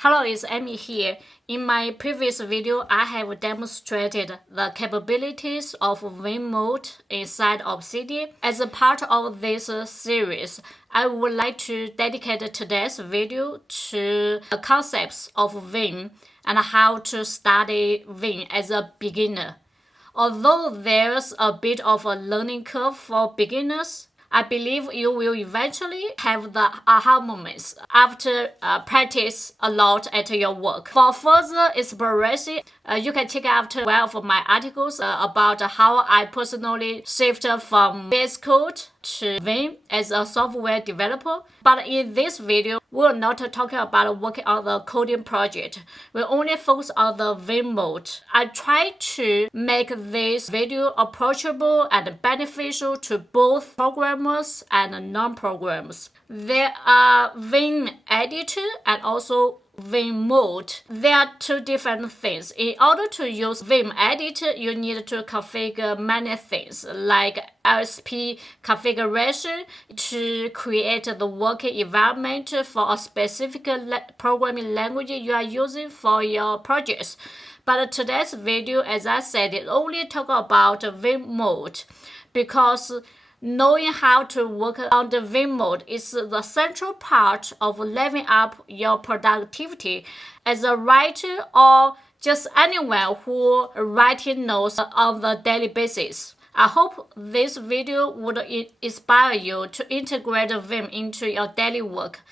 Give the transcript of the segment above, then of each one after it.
Hello, it's Amy here. In my previous video, I have demonstrated the capabilities of Vim mode inside Obsidian. As a part of this series, I would like to dedicate today's video to the concepts of Vim and how to study Vim as a beginner. Although there's a bit of a learning curve for beginners, I believe you will eventually have the aha moments after practice a lot at your work. For further exploration, you can check out one of my articles about how I personally shifted from VS Code to Vim as a software developer. But in this video, we're not talking about working on the coding project. We'll only focus on the Vim mode. I try to make this video approachable and beneficial to both programmers and non-programmers. There are Vim editor and also Vim mode. They are two different things. In order to use Vim editor, you need to configure many things like LSP configuration to create the working environment for a specific programming language you are using for your projects. But today's video, as I said, it only talk about Vim mode because knowing how to work on the Vim mode is the central part of leveling up your productivity as a writer or just anyone who writing notes on the daily basis. I hope this video would inspire you to integrate Vim into your daily work.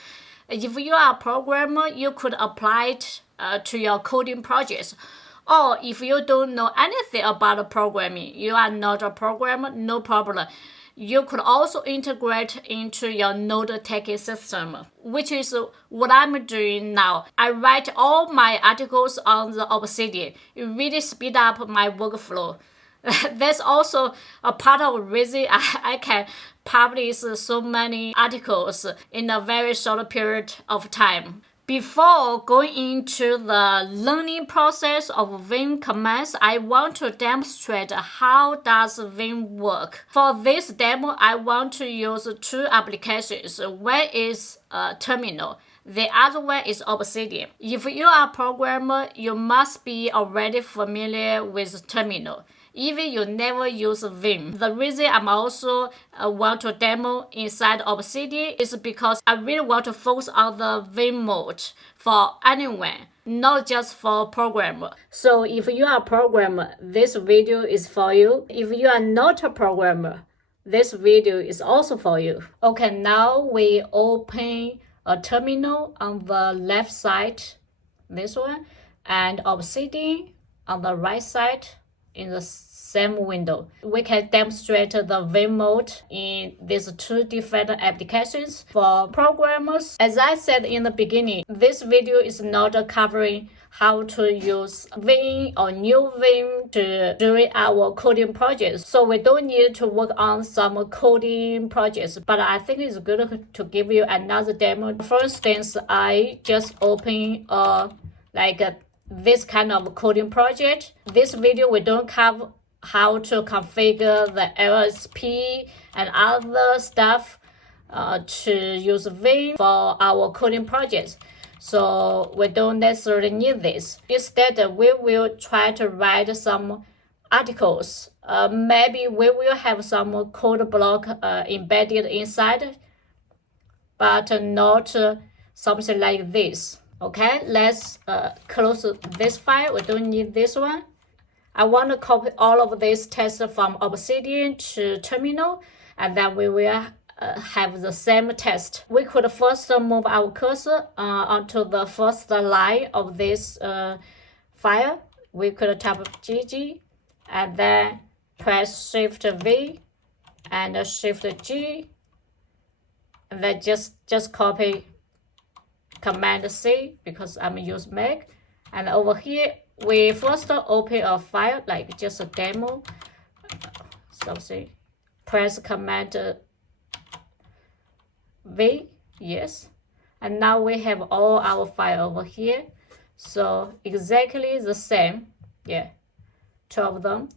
If you are a programmer, you could apply it to your coding projects. Or if you don't know anything about programming, you are not a programmer, no problem. You could also integrate into your node taking system, which is what I'm doing now. I write all my articles on the Obsidian. It really speeds up my workflow. That's also a part of the reason I can publish so many articles in a very short period of time. Before going into the learning process of Vim commands, I want to demonstrate how does Vim work. For this demo, I want to use two applications. One is Terminal. The other one is Obsidian. If you are a programmer, you must be already familiar with Terminal. Even you never use Vim. The reason I'm also want to demo inside Obsidian is because I really want to focus on the Vim mode for anyone, not just for programmer. So if you are a programmer, this video is for you. If you are not a programmer, this video is also for you. Okay, now we open a terminal on the left side, this one, and Obsidian on the right side in the same window. We can demonstrate the Vim mode in these two different applications for programmers. As I said in the beginning, this video is not covering how to use Vim or new Vim during our coding projects. So we don't need to work on some coding projects, but I think it's good to give you another demo. For instance, I just open this kind of coding project. This video we don't cover how to configure the LSP and other stuff to use Vim for our coding projects. So we don't necessarily need this. Instead, we will try to write some articles. Maybe we will have some code block embedded inside, but not something like this. Okay, let's close this file. We don't need this one. I want to copy all of these tests from Obsidian to Terminal, and then we will have the same test. We could first move our cursor onto the first line of this file. We could type GG and then press Shift V and Shift G, and then just copy Command C because I'm using Mac. And over here, we first open a file like just a demo, something. Press Command V, yes. And now we have all our file over here. So exactly the same, yeah, 2 of them.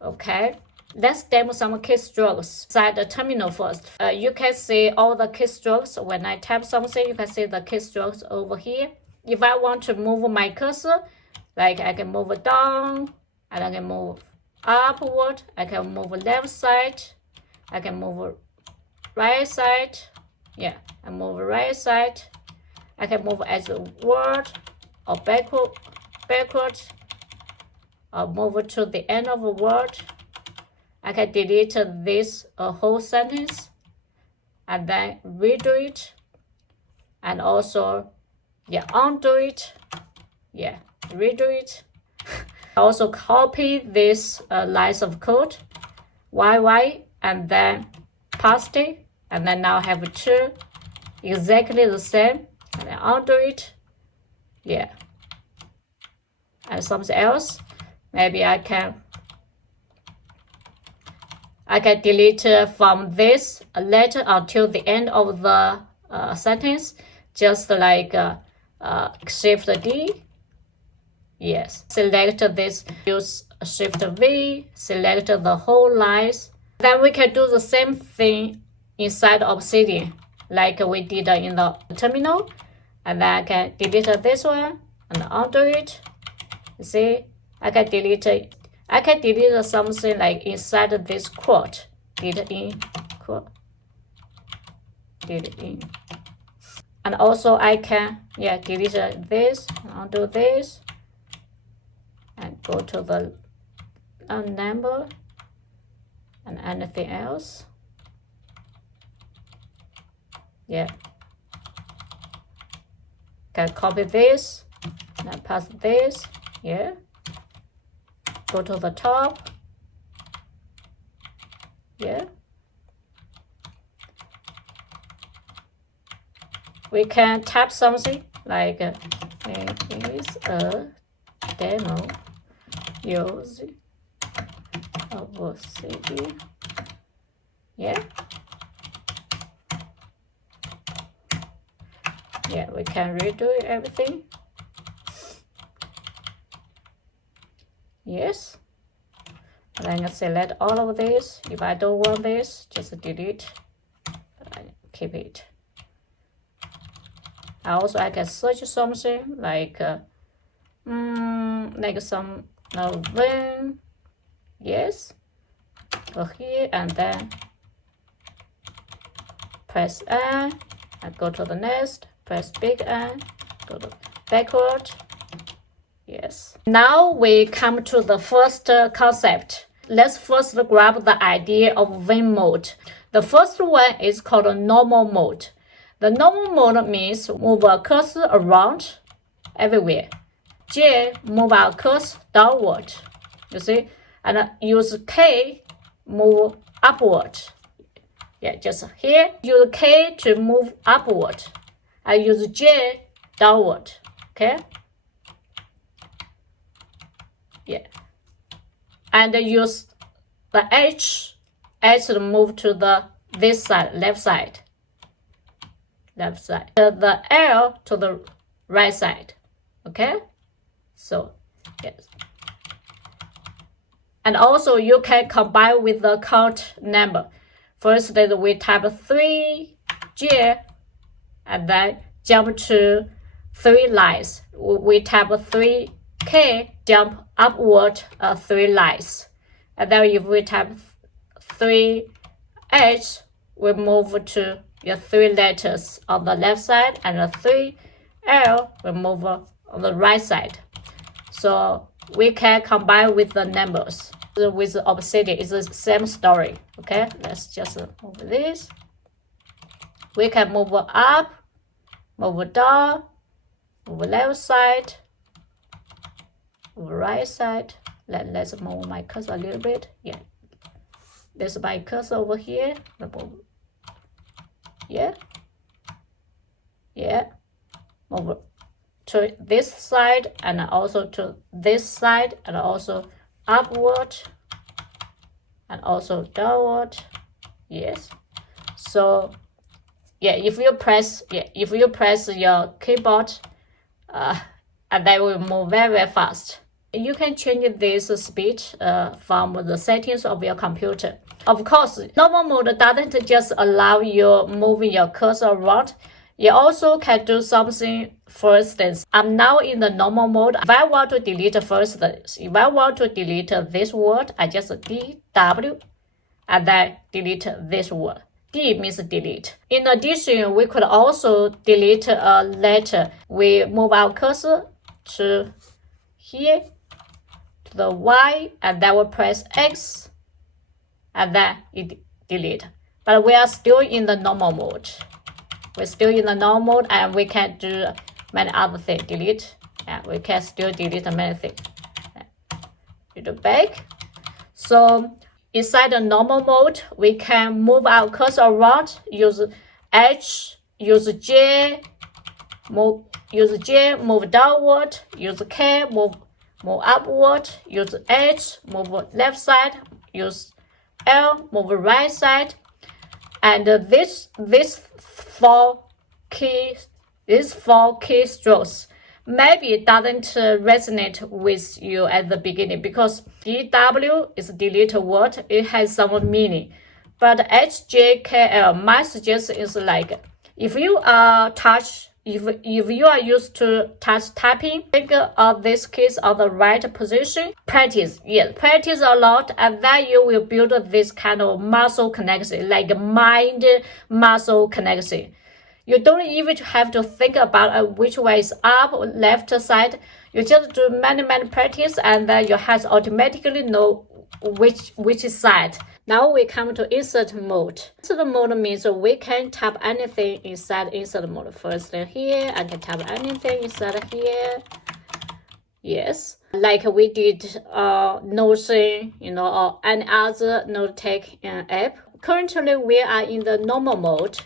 Okay, let's demo some keystrokes inside the terminal first. You can see all the keystrokes. When I type something, you can see the keystrokes over here. if I want to move my cursor, like I can move it down, and I can move upward, I can move left side, I can move right side, yeah, I move right side, I can move as a word or backward, or move to the end of a word. I can delete this whole sentence and then redo it, and also, yeah, undo it, yeah, redo it. I also copy this lines of code, YY, and then paste it, and then now have two exactly the same, and then undo it, yeah. And something else, maybe I can delete from this letter until the end of the sentence, just like Shift D. Yes, select this, use Shift V, select the whole lines. Then we can do the same thing inside Obsidian, like we did in the terminal. And then I can delete this one and undo it. You see, I can delete it. I can delete something like inside this quote. Delete in quote. Delete in. And also I can, yeah, delete this, undo this, and go to the number and anything else. Yeah. Can copy this and paste this. Yeah. Go to the top. Yeah. We can type something like it is a demo using Obsidian. Yeah. Yeah, we can redo everything. Yes. And then select all of this. If I don't want this, just delete. Keep it. Also, I can search something like some Vim. Yes. Go here and then press N and go to the next. Press big N. Go to backward. Yes. Now we come to the first concept. Let's first grab the idea of Vim mode. The first one is called normal mode. The normal mode means move a cursor around everywhere. J, move our cursor downward. You see? And use K, move upward. Yeah, just here. Use K to move upward. I use J downward. Okay? Yeah. And use the H to move to this side, left side. Left side. The L to the right side. Okay? So, yes. And also you can combine with the count number. First, we type 3J and then jump to 3 lines. We type 3K, jump upward 3 lines. And then if we type 3H, we move to the 3 letters on the left side, and the 3L we move on the right side. So we can combine with the numbers. With Obsidian, it's the same story. Okay, let's just move this. We can move up, move down, move left side, move right side. Let's move my cursor a little bit. Yeah, there's my cursor over here. Yeah, yeah, move to this side and also to this side, and also upward and also downward. Yes. So yeah, if you press your keyboard, and they will move very, very fast. You can change this speed from the settings of your computer. Of course, normal mode doesn't just allow you moving your cursor around. You also can do something. For instance, I'm now in the normal mode. If I want to delete first, if I want to delete this word, I just DW and then delete this word. D means delete. In addition, we could also delete a letter. We move our cursor to here, to the Y, and then we press X, and then it delete. But we are still in the normal mode. We're still in the normal mode, and we can do many other things. Delete, and we can still delete many things. We do back. So inside the normal mode, we can move our cursor around, use H, use J, move downward, use K, move upward, use H, move left side, use L, move right side. And these four key strokes maybe it doesn't resonate with you at the beginning, because DW is delete word, it has some meaning. But HJKL, my suggestion is like, if you are used to touch typing, think of this case on the right position. Practice a lot, and then you will build this kind of muscle connection, like mind-muscle connection. You don't even have to think about which way is up or left side. You just do many practice, and then your hands automatically know which side. Now we come to insert mode. Insert mode means we can tap anything inside insert mode. First here, I can tap anything inside here. Yes, like we did Notion, or any other note-taking app. Currently, we are in the normal mode.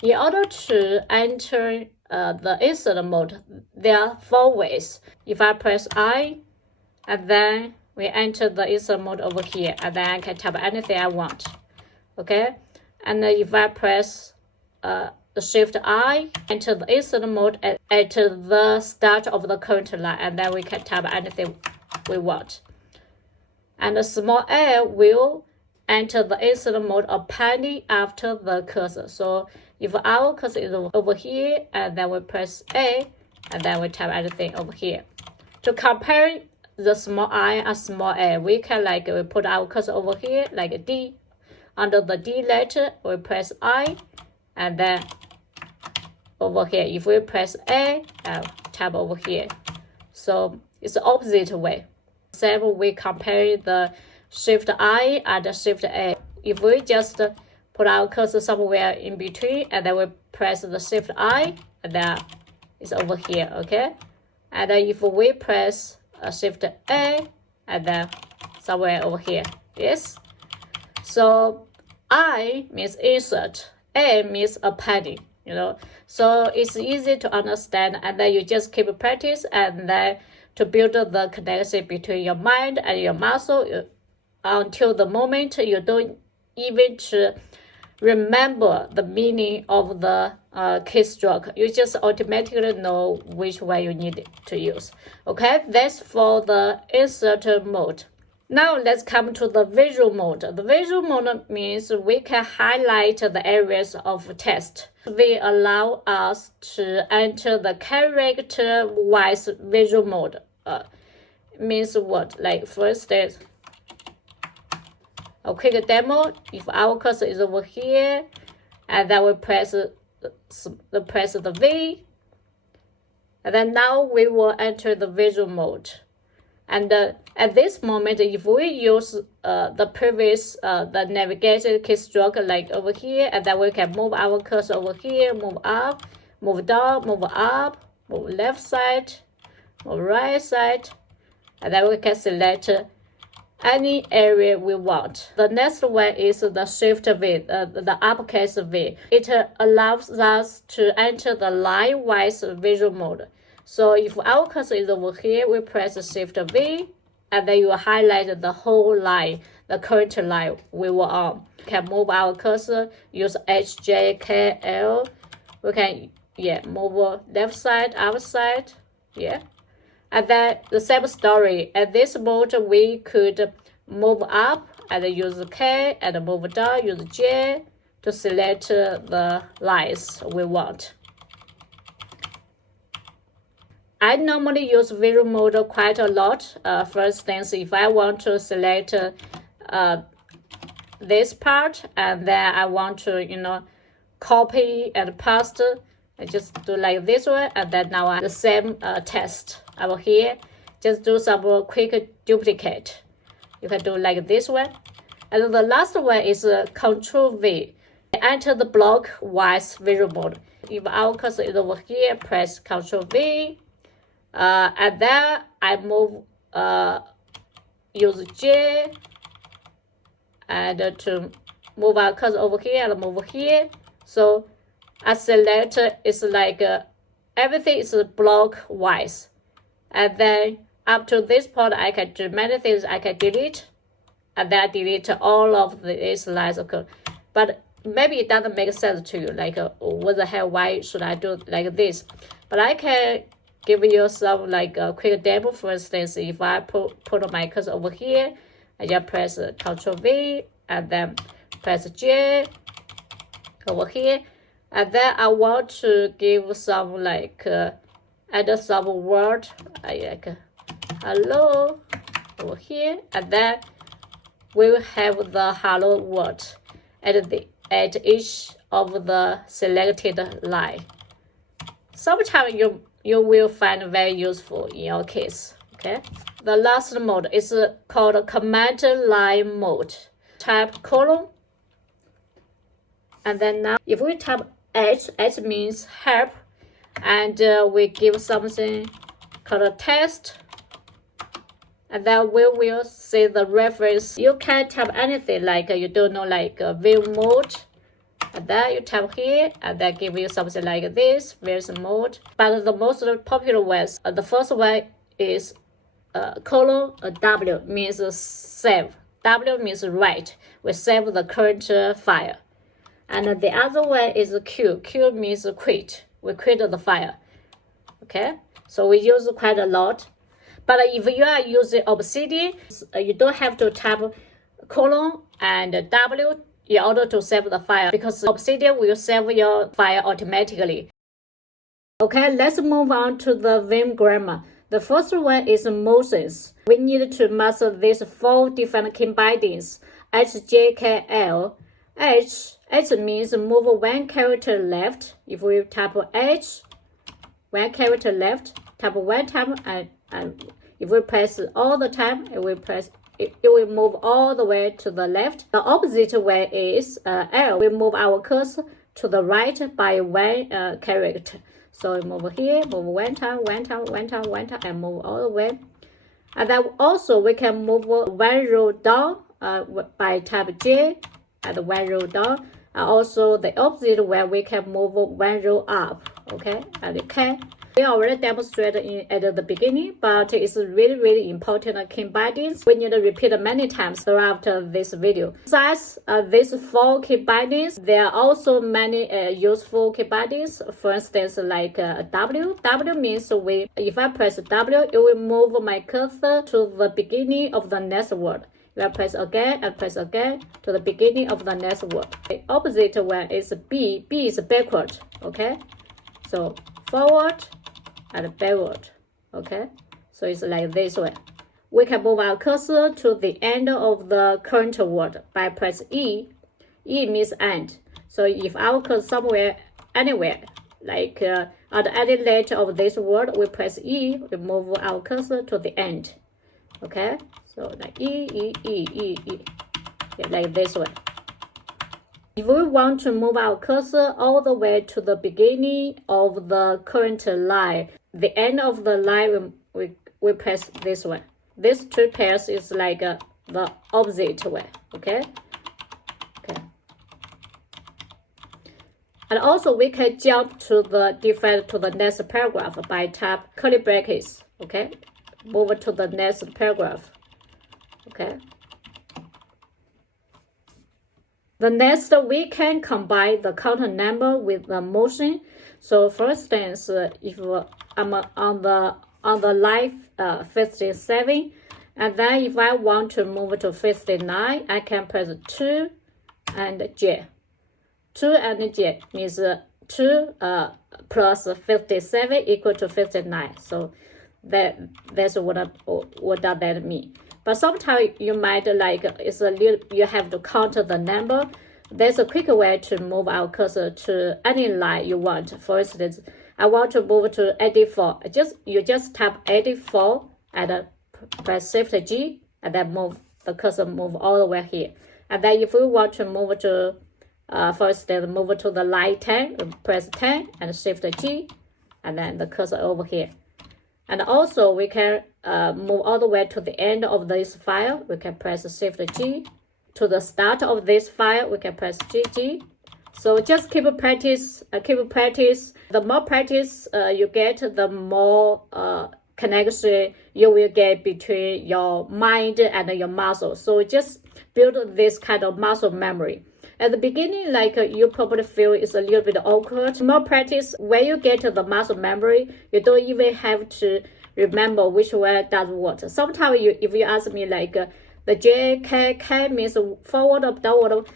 In order to enter the insert mode, there are 4 ways. If I press I, and then we enter the insert mode over here, and then I can tap anything I want. Okay, and if I press the Shift I, enter the insert mode at the start of the current line, and then we can tap anything we want. And the small a will enter the insert mode appending after the cursor. So if our cursor is over here, and then we press A, and then we tap anything over here. To compare the small I and small a, we can we put our cursor over here, like D. Under the D letter, we press I, and then over here, if we press A, tap over here. So it's the opposite way. Same, we compare the Shift I and the Shift A. If we just put our cursor somewhere in between, and then we press the Shift I, and then it's over here, okay? And then if we press Shift A, and then somewhere over here, yes? So I means insert, A means appending, So it's easy to understand, and then you just keep practice, and then to build the connection between your mind and your muscle until the moment you don't even remember the meaning of the keystroke. You just automatically know which way you need to use. Okay, that's for the insert mode. Now let's come to the visual mode. The visual mode means we can highlight the areas of text. We allow us to enter the character-wise visual mode. Means what? Like first is a quick demo. If our cursor is over here, and then we press the V, and then now we will enter the visual mode. And at this moment, if we use the previous the navigation keystroke, like over here, and then we can move our cursor over here, move up, move down, move up, move left side, move right side, and then we can select any area we want. The next one is the Shift V, the uppercase V. It allows us to enter the line-wise visual mode. So if our cursor is over here, we press Shift V, and then you highlight the whole line, the current line we were on. We can move our cursor, use HJKL. We can move left side, up side, And then the same story. At this mode, we could move up and use K, and move down, use J to select the lines we want. I normally use Vim mode quite a lot. For instance, if I want to select this part and then I want to, copy and paste, I just do like this way, and then now I the same test over here. Just do some quick duplicate. You can do like this way. And the last one is Control V. Enter the block wise variable. If our cursor is over here, press Control V. And then I move, use J, and to move our cursor over here and move here. So I select it's like everything is block wise. And then up to this point, I can do many things. I can delete, and then I delete all of these lines of code. But maybe it doesn't make sense to you, like what the hell, why should I do like this? But I can give you some like a quick demo. For instance, if I put my cursor over here, I just press Ctrl V and then press J over here, and then I want to give some like add some word like hello over here, and then we will have the hello word at each of the selected line. Sometimes you will find very useful in your case. Okay, the last mode is called command line mode. Type colon, and then now if we type H means help, and we give something called test, and then we will see the reference. You can type anything like you don't know, like Vim mode, and then you type here, and then give you something like this, Vim mode. But the most popular ones, the first one is colon W means save. W means write. We save the current file. And the other one is Q. Q means quit. We quit the file. Okay, so we use quite a lot. But if you are using Obsidian, you don't have to type colon and W in order to save the file, because Obsidian will save your file automatically. Okay, let's move on to the Vim grammar. The first one is motions. We need to master these 4 different key bindings: H, J, K, L. H means move 1 character left. If we type H, 1 character left, type 1 time, and if we press all the time, it will move all the way to the left. The opposite way is L. We move our cursor to the right by 1 character. So we move here, move 1 time, 1 time, 1 time, 1 time, and move all the way. And then also we can move 1 row down by type J, and 1 row down. And also the opposite way, we can move 1 row up. Okay, and you can. We already demonstrated at the beginning, but it's really important key bindings. We need to repeat many times throughout this video. Besides these 4 key bindings, there are also many useful key bindings. For instance, like W. W means if I press W, it will move my cursor to the beginning of the next word. If I press again and press again to the beginning of the next word. The opposite one is B. B is backward. Okay, so forward and backward. Okay, so it's like this way. We can move our cursor to the end of the current word by press E. E means end. So if our cursor somewhere, anywhere, like at any letter of this word, we press E, we move our cursor to the end. Okay, so like E, yeah, like this way. If we want to move our cursor all the way to the beginning of the current line, the end of the line, we press this way. These 2 pairs is like the opposite way. Okay. And also we can jump to the next paragraph by tap curly brackets. Okay, move to the next paragraph. Okay. The next, we can combine the count number with the motion. So for instance, if I'm on the line 57, and then if I want to move to 59, I can press 2 and J. 2 and J means 2 plus 57 equal to 59. So that's what does that mean. But sometimes you might like it's a little, you have to count the number. There's a quick way to move our cursor to any line you want. For instance, I want to move to 84. You just tap 84 and press Shift G, and then move the cursor move all the way here. And then if we want to move to for instance, move to the line 10, press 10 and Shift G, and then the cursor over here. And also we can move all the way to the end of this file. We can press Shift G. To the start of this file, we can press GG. So just keep practice, The more practice you get, the more connection you will get between your mind and your muscle. So just build this kind of muscle memory. At the beginning, like you probably feel it's a little bit awkward. More practice, when you get the muscle memory, you don't even have to remember which way does what. Sometimes if you ask me like the K means forward or downward,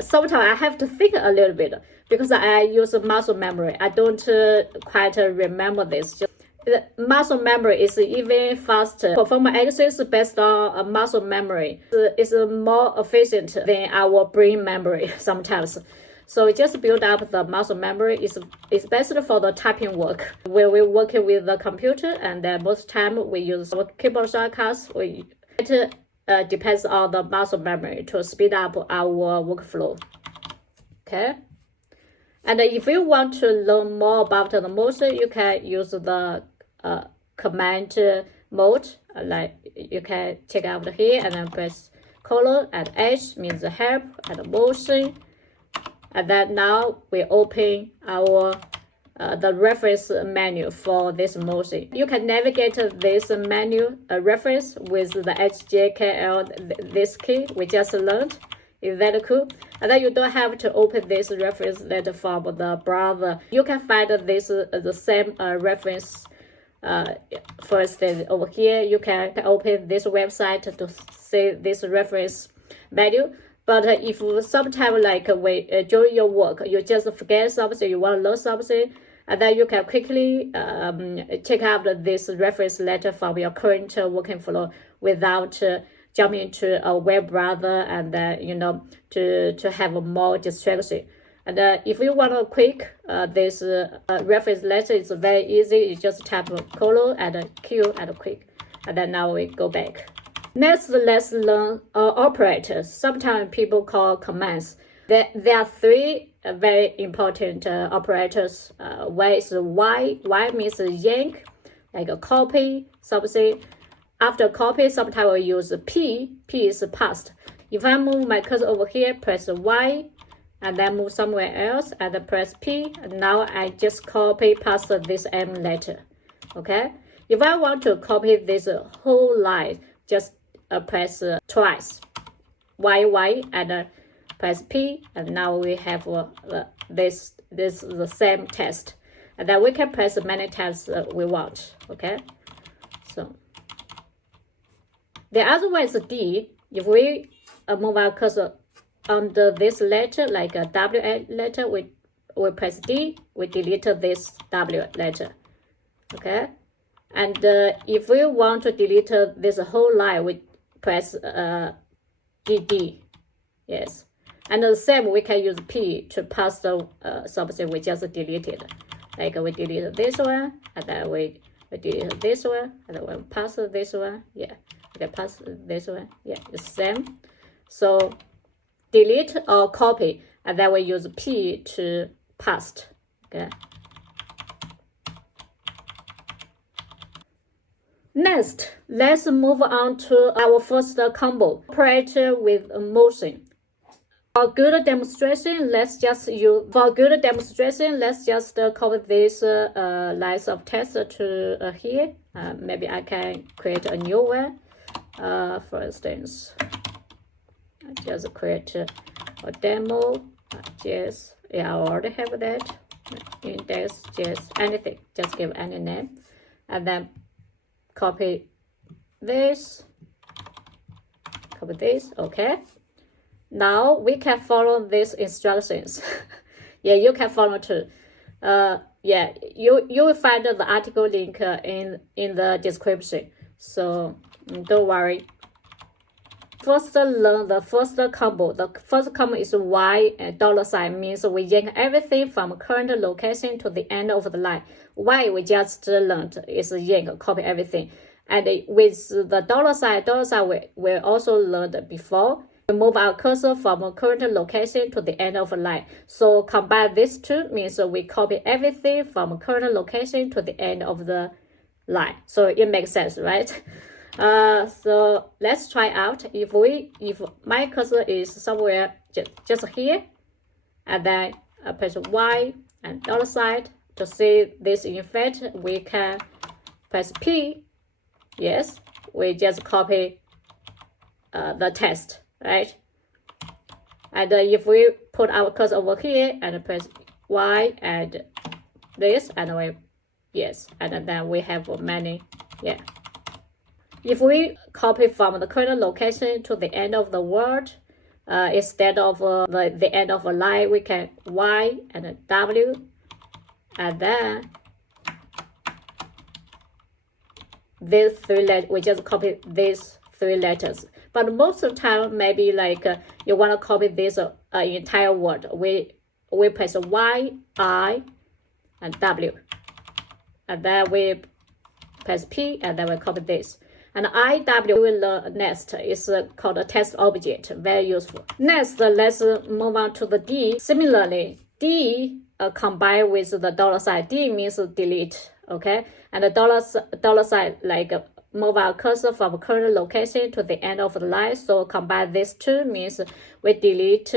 sometimes I have to think a little bit because I use muscle memory. I don't quite remember this. The muscle memory is even faster. Perform exercise based on muscle memory is more efficient than our brain memory sometimes. So just build up the muscle memory. It's best for the typing work. When we're working with the computer, and most time we use our keyboard shortcuts. It depends on the muscle memory to speed up our workflow. Okay. And if you want to learn more about the motion, you can use the command mode. Like you can check out here and then press colon and H means help and motion. And then now we open our the reference menu for this motion. You can navigate this menu reference with the HJKL, this key we just learned. Is that cool? And then you don't have to open this reference letter from the browser. You can find this the same reference. For instance, over here you can open this website to see this reference menu. But if sometimes like during your work you just forget something, you want to learn something, and then you can quickly check out this reference letter from your current working flow without jumping into a web browser and to have more distraction. And if you want to quick this reference letter, it's very easy. You just tap colon and Q and quick, and then now we go back. Next, let's learn operators. Sometimes people call commands. There are three very important operators. One is Y. Y means yank, like a copy something. After copy, sometimes we use P. P is past. If I move my cursor over here, press Y, and then move somewhere else, and then press P. And now I just copy past this M letter. Okay. If I want to copy this whole line, just press twice, Y, and press P, and now we have this the same text, and then we can press many times we want. Okay, so the other one is D. If we move our cursor under this letter, like a W letter, we press D, we delete this W letter. Okay, and if we want to delete this whole line, we press GD. Yes, and the same we can use P to pass the something we just deleted. Like we delete this one, and then we delete this one, and then we pass this one. Yeah, we can pass this one. Yeah, it's the same. So delete or copy, and then we use P to paste. Okay. Next, let's move on to our first combo, operator with motion. For good demonstration, let's just copy this lines of text to here. Maybe I can create a new one. For instance, I just create a demo. JS. Yeah, I already have that. Index, JS, anything. Just give any name, and then copy this. Okay. Now we can follow these instructions. Yeah, you can follow too. Yeah, you will find the article link in the description. So don't worry. First, learn the first combo. The first combo is Y and $, means we yank everything from current location to the end of the line. Y we just learned is yank, copy everything. And with the $, we also learned before. We move our cursor from current location to the end of the line. So combine these two means we copy everything from current location to the end of the line. So it makes sense, right? So let's try out. If my cursor is somewhere just here, and then press Y and $, to see this in effect, we can press P. Yes, we just copy the text, right? And if we put our cursor over here and press Y and this, and we, yes, and then we have many, yeah. If we copy from the current location to the end of the word, instead of the end of a line, we can Y and W, and then these three letters, we just copy these three letters. But most of the time, maybe like you want to copy this entire word, we press Y, I, and W, and then we press P, and then we copy this. And IW we will learn next is called a text object, very useful. Next, let's move on to the D. Similarly, D combined with the $, D means delete, okay? And the $, like move our cursor from current location to the end of the line. So combine these two means we delete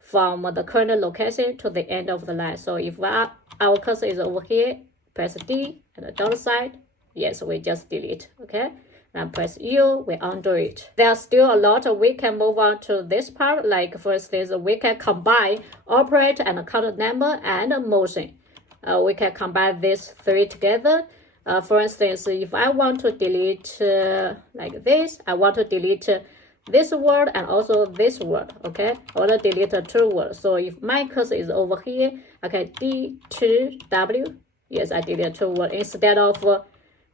from the current location to the end of the line. So if our cursor is over here, press D and the $, yes, we just delete, okay? And press U, we undo it. There's still a lot. We can move on to this part. Like for instance, we can combine operate and count number and motion. We can combine these three together. For instance, if I want to delete like this, I want to delete this word and also this word, okay? I want to delete two words. So if my cursor is over here, okay, D2W, yes, I delete two words instead of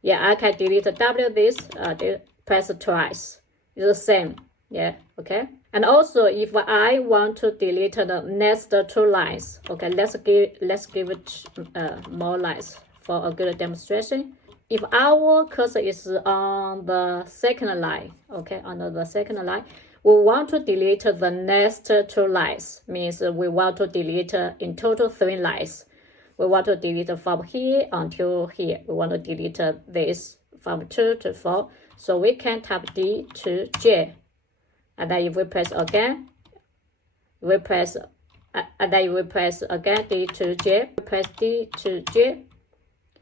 yeah, I can delete W this, press twice. It's the same, yeah, okay. And also, if I want to delete the next two lines, okay, let's give it more lines for a good demonstration. If our cursor is on the second line, okay, under the second line, we want to delete the next two lines. Means we want to delete in total 3 lines. We want to delete from here until here. We want to delete this from 2 to 4. So we can type D to J. And then if we press again, we press, and then we press again D to J. We press D to J.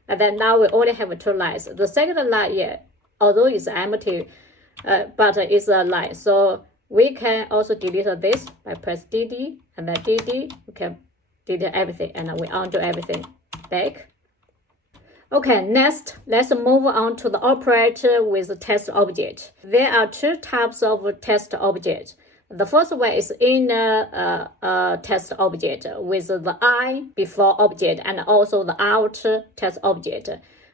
And then now we only have 2 lines. The second line, yeah, although it's empty, but it's a line. So we can also delete this by press DD and then DD. We can delete everything and we undo everything back. Okay, next, let's move on to the operator with the text object. There are 2 types of text object. The first one is inner text object with the I before object and also the out text object.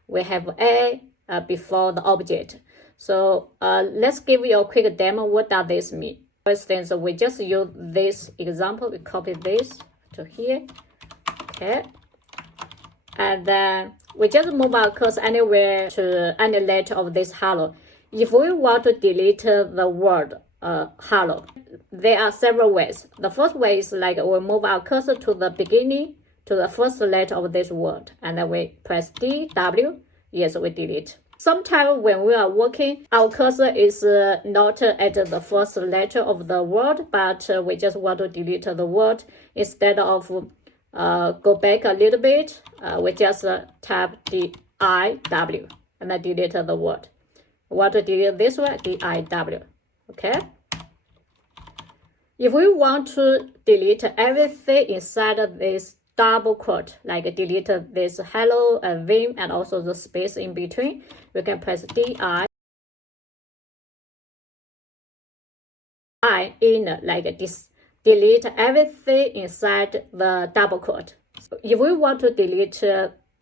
We have A before the object. So let's give you a quick demo. What does this mean? For instance, we just use this example. We copy this to here, okay, and then we just move our cursor anywhere to any letter of this hello. If we want to delete the word hello, there are several ways. The first way is like we move our cursor to the beginning, to the first letter of this word, and then we press D, W, yes, we delete. Sometimes when we are working, our cursor is not at the first letter of the word, but we just want to delete the word. Instead of go back a little bit, we just type D-I-W and then delete the word. We want to delete this one, D-I-W, okay? If we want to delete everything inside of this double quote, like delete this hello and Vim and also the space in between, we can press DI in like delete everything inside the double quote. If we want to delete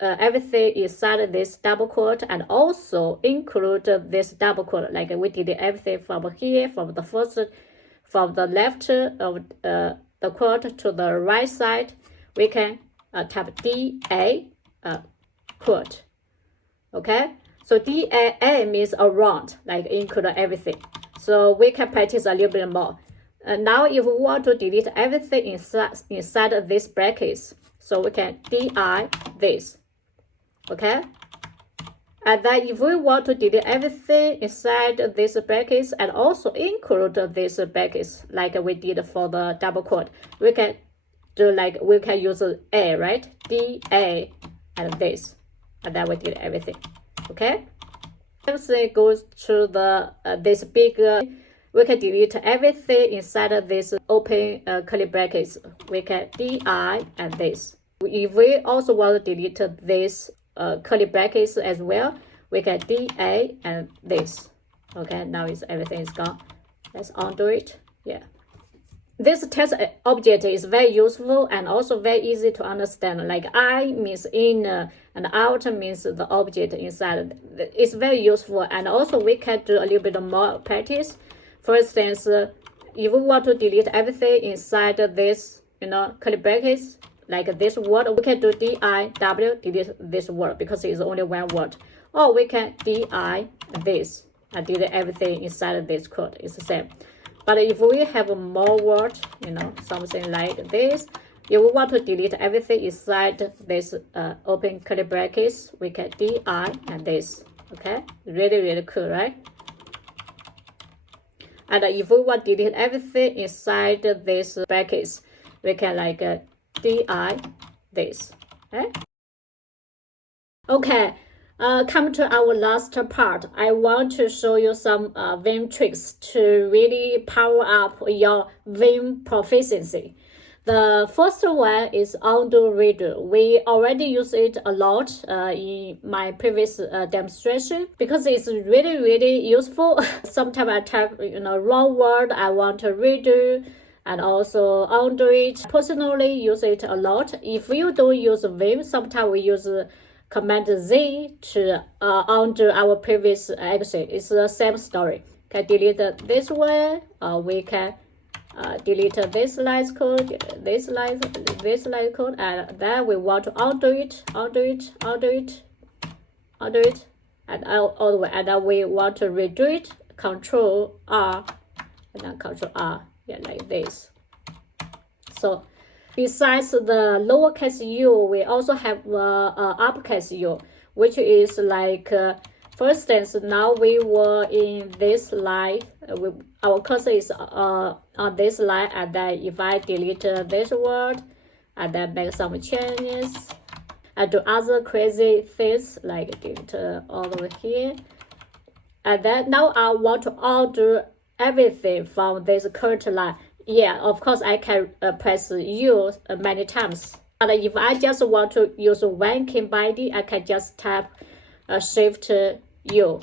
everything inside this double quote and also include this double quote, like we delete everything from here, from the left of the quote to the right side, we can type DA quote. Okay, so DAA means around, like include everything. So we can practice a little bit more. Now if we want to delete everything inside this brackets, so we can DI this. Okay, and then if we want to delete everything inside this brackets and also include this brackets like we did for the double quote, we can do like we can use A, right? DA and this, and then we delete everything. Okay, everything goes to the this big. We can delete everything inside of this open curly brackets. We can DI and this. If we also want to delete this curly brackets as well, we can DA and this. Okay, now everything is gone. Let's undo it. Yeah. This text object is very useful and also very easy to understand. Like I means inner and out means the object inside. It's very useful, and also we can do a little bit more practice. For instance, if we want to delete everything inside this, curly brackets, like this word, we can do DIW, delete this word because it's only one word. Or we can DI this and delete everything inside this quote. It's the same. But if we have more words, something like this, if we want to delete everything inside this open curly brackets, we can DI and this. Okay, really, really cool, right? And if we want to delete everything inside this brackets, we can like DI this. Okay, come to our last part. I want to show you some Vim tricks to really power up your Vim proficiency. The first one is undo redo. We already use it a lot in my previous demonstration because it's really, really useful. Sometimes I type wrong word, I want to redo and also undo it. Personally use it a lot. If you don't use Vim, sometimes we use Command Z to undo our previous action. It's the same story. Can delete this one, we can delete this line code, this line code, and then we want to undo it, and all the way, and then we want to redo it, Control R, and then Control R, yeah, like this. So besides the lowercase u, we also have uppercase u, which is like, for instance, now we were in this line, our cursor is on this line, and then if I delete this word, and then make some changes, and do other crazy things, like delete all over here, and then now I want to undo everything from this current line. Yeah, of course I can press U many times. But if I just want to use one key binding, I can just tap Shift U,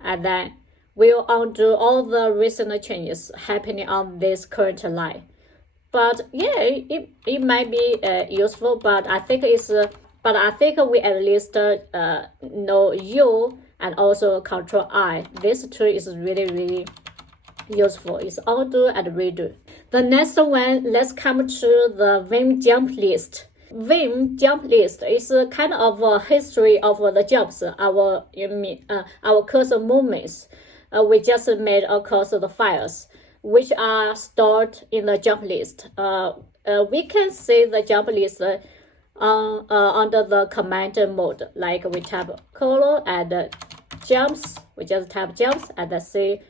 and then we'll undo all the recent changes happening on this current line. But yeah, it might be useful, but I think it's we at least know U and also Control I. This tool is really, really useful. It's undo and redo. The next one, let's come to the Vim jump list. Vim jump list is a kind of a history of the jumps, our cursor movements we just made across the files, which are stored in the jump list. We can see the jump list under the command mode, like we type colon and jumps, we just type jumps and see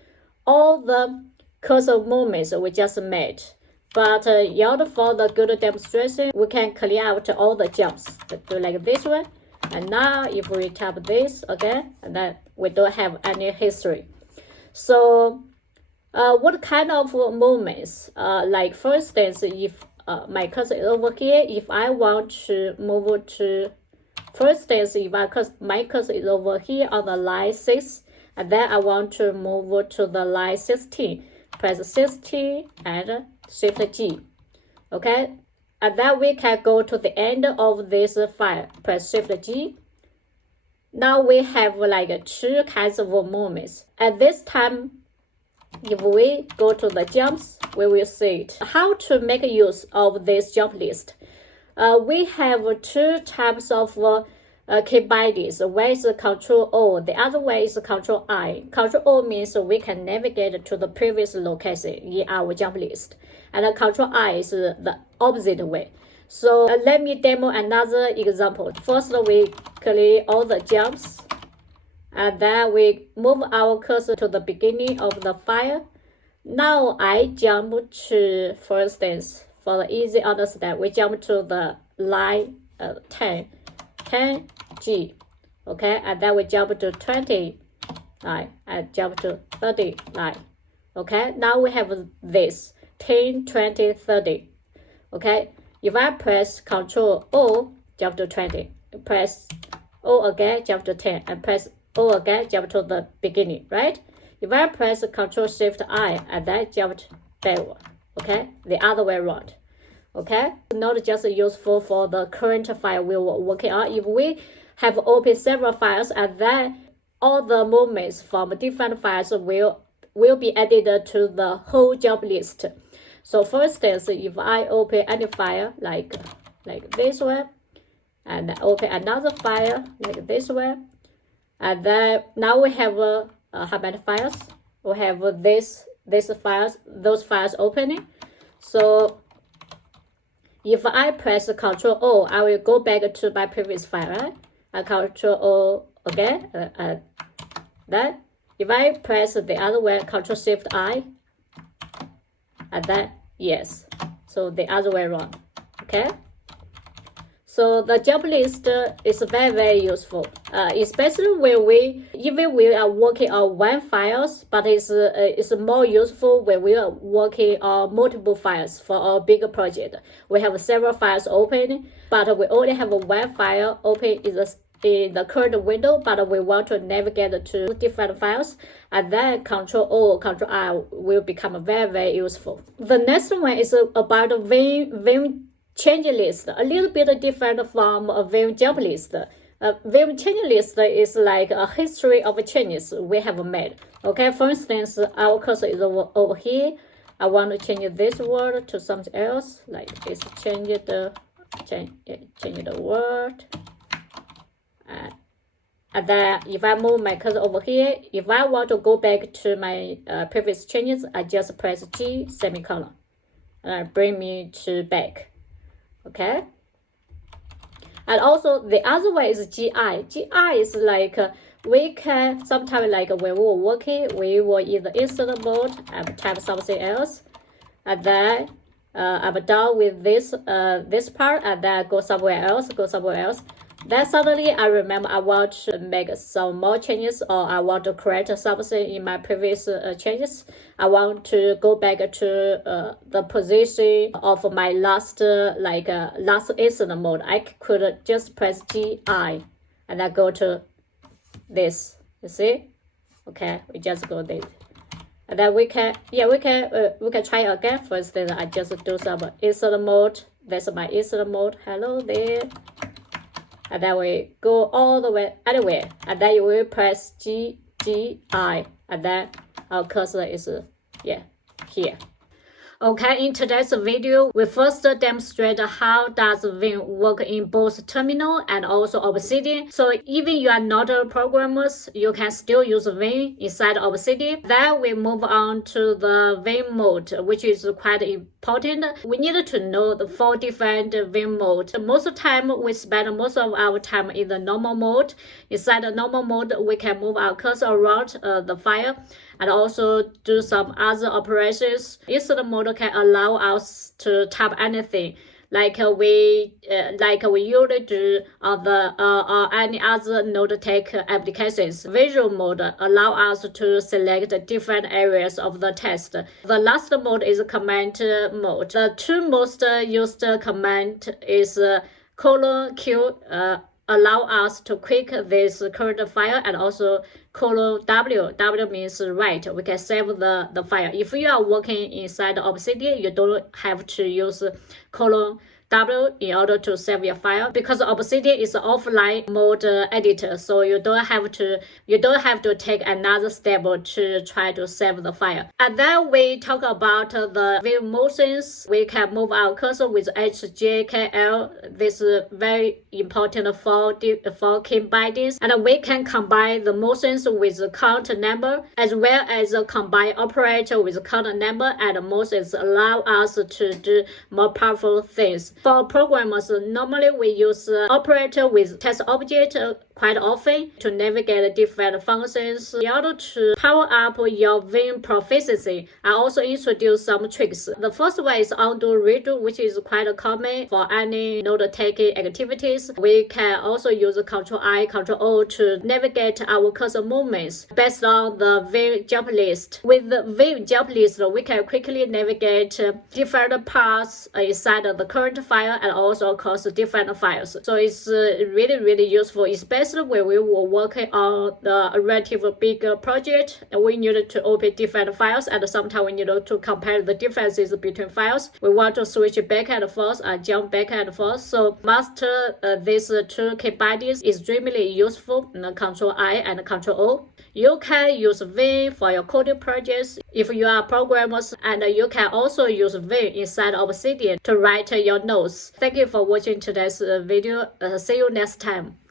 all the cursor movements we just made. But in order for the good demonstration, we can clear out all the jumps. Do like this one. And now if we tap this, okay, and then we don't have any history. So what kind of movements? Like for instance, if my cursor is over here, if I want to move to, for instance, if my cursor is over here on the line 6, and then I want to move to the line 16, press 16 and Shift G. Okay, and then we can go to the end of this file, press Shift G. Now we have like two kinds of movements. At this time, if we go to the jumps, we will see it. How to make use of this jump list. We have two types of key bindings. One is Control O, the other one is Control I. Control O means we can navigate to the previous location in our jump list, and Control I is the opposite way. So let me demo another example. First, we clear all the jumps, and then we move our cursor to the beginning of the file. Now I jump to, for instance, for the easy understand, we jump to the line 10G, okay, and then we jump to 20 line and jump to 30 line, okay. Now we have this 10, 20, 30, okay. If I press Ctrl O, jump to 20, press O again, jump to 10, and press O again, jump to the beginning, right? If I press Ctrl Shift I and then jump backward, okay, the other way around, okay. Not just useful for the current file we were working on. If we have opened several files, and then all the movements from different files will be added to the whole jump list. So for instance, if I open any file like this one, and open another file like this one, and then now we have how many files? We have those files opening. So if I press Ctrl O, I will go back to my previous file, right? And Ctrl O again, then if I press the other one, Ctrl Shift I, and then yes, so the other way around, okay. So the jump list is very useful, especially when even we are working on one files, but it's more useful when we are working on multiple files for our bigger project. We have several files open, but we only have one file open in the current window, but we want to navigate to different files, and then Ctrl O, Ctrl I will become very useful. The next one is about Vim change list, a little bit different from a Vim jump list. Vim change list is like a history of changes we have made. Okay, for instance, our cursor is over here. I want to change this word to something else, like this. Change the word. And then if I move my cursor over here, if I want to go back to my previous changes, I just press G semicolon, and bring me to back. Okay. And also the other way is GI. GI is like we can sometimes, like when we were working, we were in the insert mode and type something else, and then I'm done with this part, and then go somewhere else. Then suddenly I remember I want to make some more changes, or I want to correct something in my previous changes. I want to go back to the position of my last insert mode. I could just press GI and then go to this. You see? Okay, we just go this. And then we can try again. For instance, I just do some insert mode. That's my insert mode. Hello there. And then we go all the way anywhere, and then you will press GI, and then our cursor is here. Okay, in today's video, we first demonstrate how does Vim work in both Terminal and also Obsidian. So even you are not a programmer, you can still use Vim inside Obsidian. Then we move on to the Vim mode, which is quite important. We need to know the 4 different Vim modes. Most of the time, we spend most of our time in the normal mode. Inside the normal mode, we can move our cursor around the file and also do some other operations. Insert mode can allow us to type anything, like we usually do on any other Node-Tech applications. Visual mode allow us to select different areas of the text. The last mode is command mode. The two most used command is :Q allow us to click this current file and also :W. W means write. We can save the file. If you are working inside Obsidian, you don't have to use :W in order to save your file because Obsidian is an offline mode editor, so you don't have to take another step to try to save the file. And then we talk about the Vim Motions. We can move our cursor with HJKL. This is very important for key bindings, and we can combine the motions with count number as well as combine operator with count number, and motions allow us to do more powerful things. For programmers, normally we use operator with test object quite often to navigate different functions. In order to power up your Vim proficiency, I also introduce some tricks. The first one is undo redo, which is quite common for any note-taking activities. We can also use Ctrl-I, Ctrl-O to navigate our cursor movements based on the Vim jump list. With the Vim jump list, we can quickly navigate different parts inside the current file and also across different files. So it's really useful, especially when we were working on a relatively big project. We needed to open different files, and sometimes we needed to compare the differences between files. We want to switch back and forth and jump back and forth. So master these two key bindings is extremely useful. Ctrl-I and Ctrl-O. You can use Vim for your coding projects if you are programmers, and you can also use Vim inside Obsidian to write your notes. Thank you for watching today's video. See you next time.